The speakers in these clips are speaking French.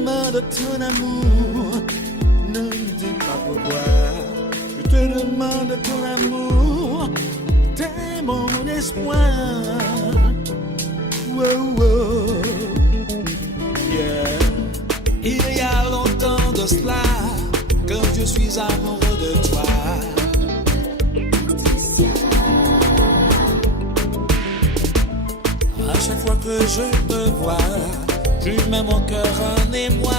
demande ton amour. Ne me dis pas pourquoi. Je te demande ton amour. T'es mon espoir. Wow, wow. Yeah. Il y a longtemps de cela que je suis amoureux de toi. À chaque fois que je te vois, tu mets mon cœur en émoi.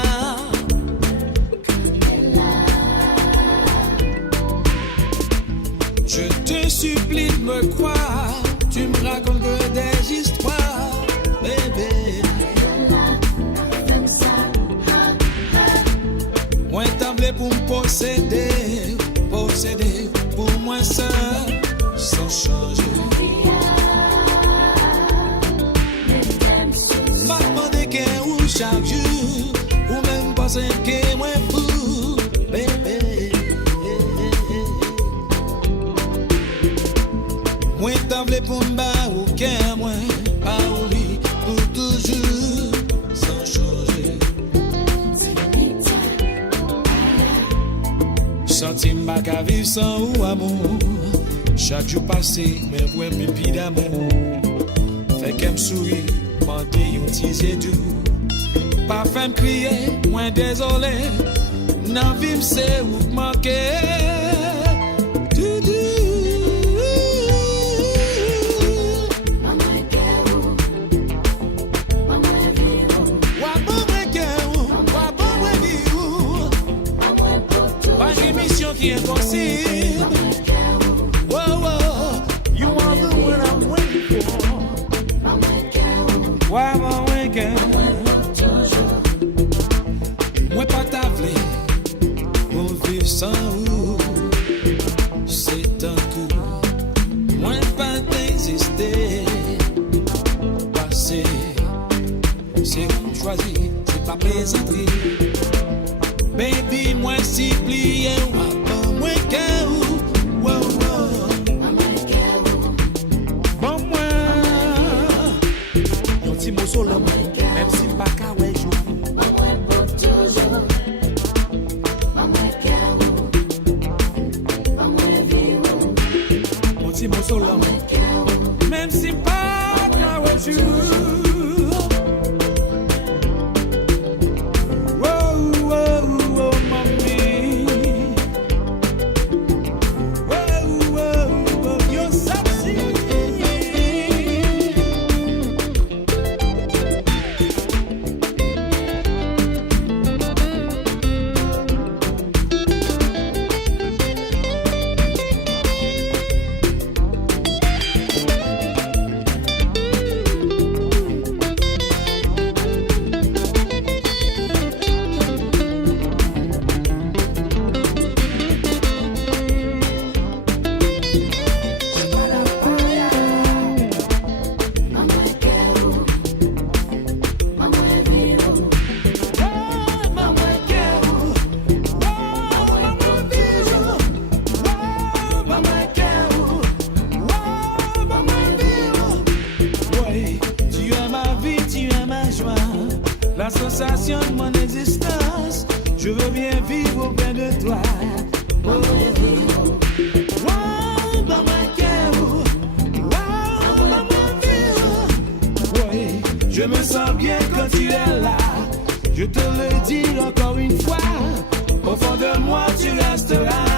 Je te supplie de me croire, tu me racontes que des histoires, bébé. Moi t'en voulais pour me posséder, posséder pour moi seul, sans changer. M'a demandé qu'un ou chaque jour, ou même penser que moi fou, bébé. Moi t'en voulais pour me battre ou qu'un moi, pas oublier pour toujours, sans changer. Senti ma qu'à vivre sans ou amour. Chaque jour passé, mais ouais, pipi d'amour. Fait qu'elle me sourit, mandé yon tisier doux. Pas fait me crier, moins désolé. Nan vie m'sait ou manquer. Qui est impossible. Whoa, whoa, you are the one I'm waiting for. Why am I waiting? Moi pas t'avler, pour vivre sans vous. C'est un coup, moi pas d'exister. Passer, c'est choisi, c'est pas plaisanterie. Baby, moi si plié. Même si pas qu'à ouais jour. Mon petit mot solo. Même si pas qu'à ouais jour. La sensation de mon existence, je veux bien vivre auprès de toi. Oh, oh, oh. Wow, dans ma cœur, wow, dans ma vie. Oui, je me sens bien quand tu es là. Je te le dis encore une fois, au fond de moi tu resteras.